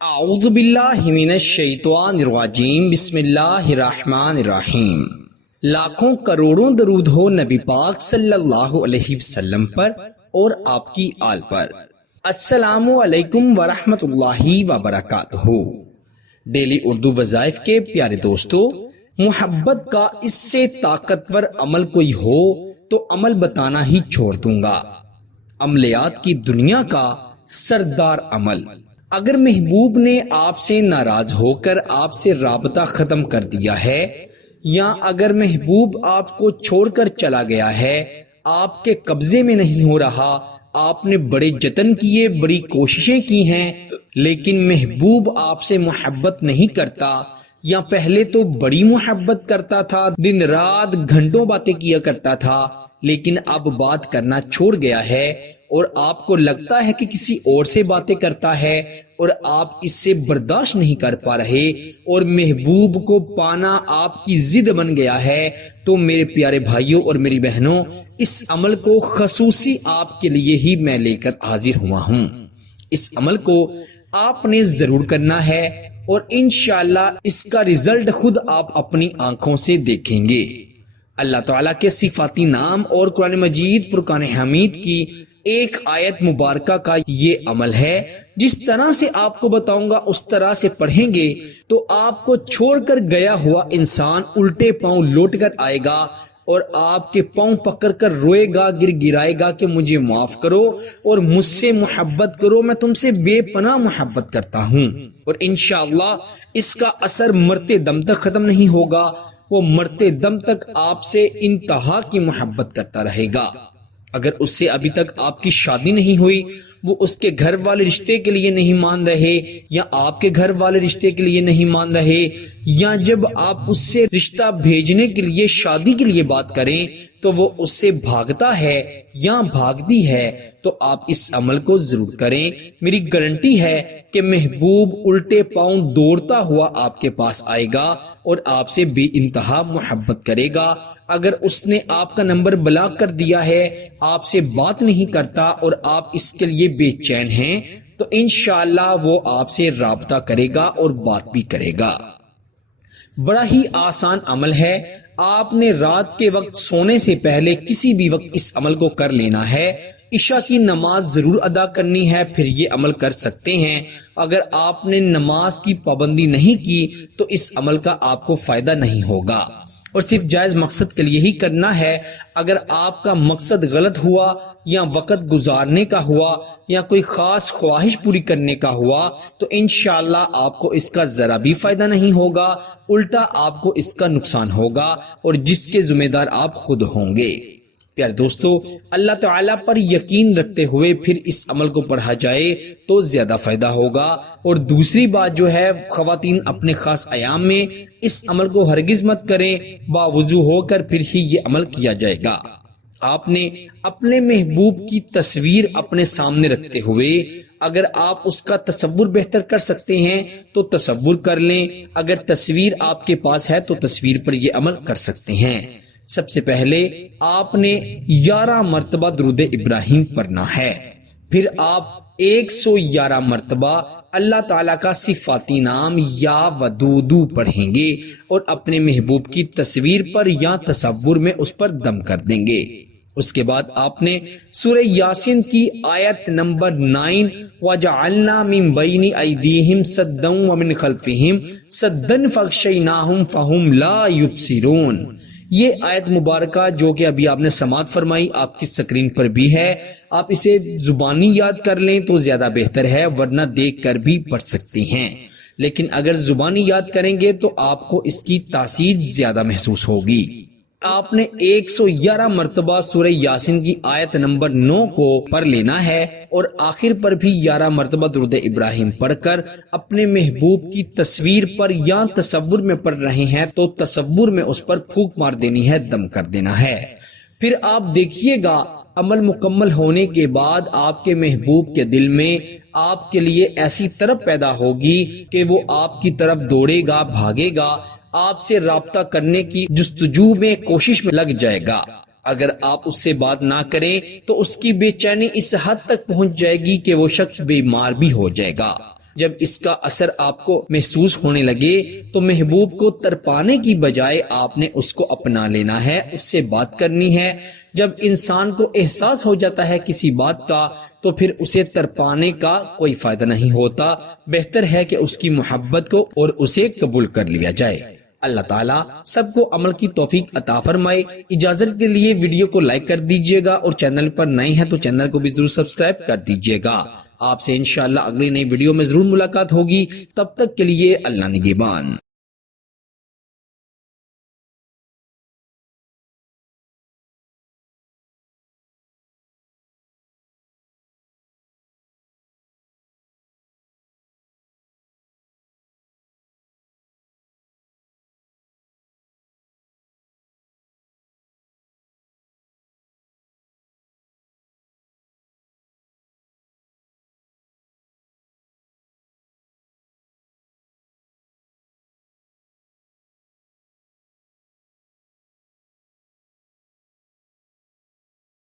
اعوذ باللہ من الشیطان الرجیم بسم اللہ الرحمن الرحیم۔ لاکھوں کروڑوں درود ہو نبی پاک صلی اللہ علیہ وسلم پر اور آپ کی آل پر۔ السلام علیکم ورحمۃ اللہ وبرکاتہ۔ ڈیلی اردو وظائف کے پیارے دوستو، محبت کا اس سے طاقتور عمل کوئی ہو تو عمل بتانا ہی چھوڑ دوں گا۔ عملیات کی دنیا کا سردار عمل۔ اگر محبوب نے آپ سے ناراض ہو کر آپ سے رابطہ ختم کر دیا ہے، یا اگر محبوب آپ کو چھوڑ کر چلا گیا ہے، آپ کے قبضے میں نہیں ہو رہا، آپ نے بڑے جتن کیے، بڑی کوششیں کی ہیں، لیکن محبوب آپ سے محبت نہیں کرتا، یا پہلے تو بڑی محبت کرتا تھا، دن رات گھنٹوں باتیں کیا کرتا تھا، لیکن اب بات کرنا چھوڑ گیا ہے اور آپ کو لگتا ہے کہ کسی اور سے باتیں کرتا ہے اور آپ اس سے برداشت نہیں کر پا رہے اور محبوب کو پانا آپ کی ضد بن گیا ہے، تو میرے پیارے بھائیوں اور میری بہنوں، اس عمل کو خصوصی آپ کے لیے ہی میں لے کر حاضر ہوا ہوں۔ اس عمل کو آپ نے ضرور کرنا ہے اور انشاءاللہ اس کا رزلٹ خود آپ اپنی آنکھوں سے دیکھیں گے۔ اللہ تعالیٰ کے صفاتی نام اور قرآن مجید فرقان حمید کی ایک آیت مبارکہ کا یہ عمل ہے۔ جس طرح سے آپ کو بتاؤں گا اس طرح سے پڑھیں گے تو آپ کو چھوڑ کر گیا ہوا انسان الٹے پاؤں لوٹ کر آئے گا اور آپ کے پاؤں پکڑ کر روئے گا، گر گرائے گا کہ مجھے معاف کرو اور مجھ سے محبت کرو، میں تم سے بے پناہ محبت کرتا ہوں۔ اور انشاءاللہ اس کا اثر مرتے دم تک ختم نہیں ہوگا، وہ مرتے دم تک آپ سے انتہا کی محبت کرتا رہے گا۔ اگر اس سے ابھی تک آپ کی شادی نہیں ہوئی، وہ اس کے گھر والے رشتے کے لیے نہیں مان رہے، یا آپ کے گھر والے رشتے کے لیے نہیں مان رہے، یا جب آپ اس سے رشتہ بھیجنے کے لیے، شادی کے لیے بات کریں تو وہ اس سے بھاگتا ہے یا بھاگتی ہے، تو آپ اس عمل کو ضرور کریں۔ میری گارنٹی ہے کہ محبوب الٹے پاؤں دوڑتا ہوا آپ کے پاس آئے گا اور آپ سے بے انتہا محبت کرے گا۔ اگر اس نے آپ کا نمبر بلاک کر دیا ہے، آپ سے بات نہیں کرتا اور آپ اس کے لیے بے چین ہیں، تو انشاءاللہ وہ آپ سے رابطہ کرے گا اور بات بھی کرے گا۔ بڑا ہی آسان عمل ہے۔ آپ نے رات کے وقت سونے سے پہلے کسی بھی وقت اس عمل کو کر لینا ہے۔ عشاء کی نماز ضرور ادا کرنی ہے، پھر یہ عمل کر سکتے ہیں۔ اگر آپ نے نماز کی پابندی نہیں کی تو اس عمل کا آپ کو فائدہ نہیں ہوگا، اور صرف جائز مقصد کے لیے ہی کرنا ہے۔ اگر آپ کا مقصد غلط ہوا، یا وقت گزارنے کا ہوا، یا کوئی خاص خواہش پوری کرنے کا ہوا، تو انشاءاللہ آپ کو اس کا ذرا بھی فائدہ نہیں ہوگا، الٹا آپ کو اس کا نقصان ہوگا، اور جس کے ذمہ دار آپ خود ہوں گے۔ پیارے دوستو، اللہ تعالیٰ پر یقین رکھتے ہوئے پھر اس عمل کو پڑھا جائے تو زیادہ فائدہ ہوگا۔ اور دوسری بات جو ہے، خواتین اپنے خاص ایام میں اس عمل کو ہرگز مت کریں، باوضو ہو کر پھر ہی یہ عمل کیا جائے گا۔ آپ نے اپنے محبوب کی تصویر اپنے سامنے رکھتے ہوئے، اگر آپ اس کا تصور بہتر کر سکتے ہیں تو تصور کر لیں، اگر تصویر آپ کے پاس ہے تو تصویر پر یہ عمل کر سکتے ہیں۔ سب سے پہلے آپ نے 11 مرتبہ درود ابراہیم پڑھنا ہے، پھر آپ 111 مرتبہ اللہ تعالیٰ کا صفاتی نام یا ودودو پڑھیں گے اور اپنے محبوب کی تصویر پر یا تصور میں اس پر دم کر دیں گے۔ اس کے بعد آپ نے سورہ یاسین کی آیت نمبر 9 وَجَعَلْنَا مِن بَيْنِ أَيْدِيهِمْ سَدًّا وَمِنْ خَلْفِهِمْ سَدًّا فَأَغْشَيْنَاهُمْ فَهُمْ لَا يُبْصِرُونَ، یہ آیت مبارکہ جو کہ ابھی آپ نے سماعت فرمائی آپ کی سکرین پر بھی ہے، آپ اسے زبانی یاد کر لیں تو زیادہ بہتر ہے، ورنہ دیکھ کر بھی پڑھ سکتے ہیں، لیکن اگر زبانی یاد کریں گے تو آپ کو اس کی تاثیر زیادہ محسوس ہوگی۔ آپ نے 111 مرتبہ سورہ یاسین کی آیت نمبر 9 کو پڑھ لینا ہے اور آخر پر بھی 11 مرتبہ درود ابراہیم پڑھ کر اپنے محبوب کی تصویر پر یا تصور میں پڑھ رہے ہیں تو تصور میں اس پر پھونک مار دینی ہے، دم کر دینا ہے۔ پھر آپ دیکھیے گا عمل مکمل ہونے کے بعد آپ کے محبوب کے دل میں آپ کے لیے ایسی طرف پیدا ہوگی کہ وہ آپ کی طرف دوڑے گا، بھاگے گا، آپ سے رابطہ کرنے کی جستجو میں، کوشش میں لگ جائے گا۔ اگر آپ اس سے بات نہ کریں تو اس کی بے چینی اس حد تک پہنچ جائے گی کہ وہ شخص بیمار بھی ہو جائے گا۔ جب اس کا اثر آپ کو محسوس ہونے لگے تو محبوب کو ترپانے کی بجائے آپ نے اس کو اپنا لینا ہے، اس سے بات کرنی ہے۔ جب انسان کو احساس ہو جاتا ہے کسی بات کا تو پھر اسے ترپانے کا کوئی فائدہ نہیں ہوتا، بہتر ہے کہ اس کی محبت کو اور اسے قبول کر لیا جائے۔ اللہ تعالیٰ سب کو عمل کی توفیق عطا فرمائے۔ اجازت کے لیے ویڈیو کو لائک کر دیجئے گا اور چینل پر نئے ہیں تو چینل کو بھی ضرور سبسکرائب کر دیجئے گا۔ آپ سے انشاءاللہ اگلی نئی ویڈیو میں ضرور ملاقات ہوگی، تب تک کے لیے اللہ نگہبان۔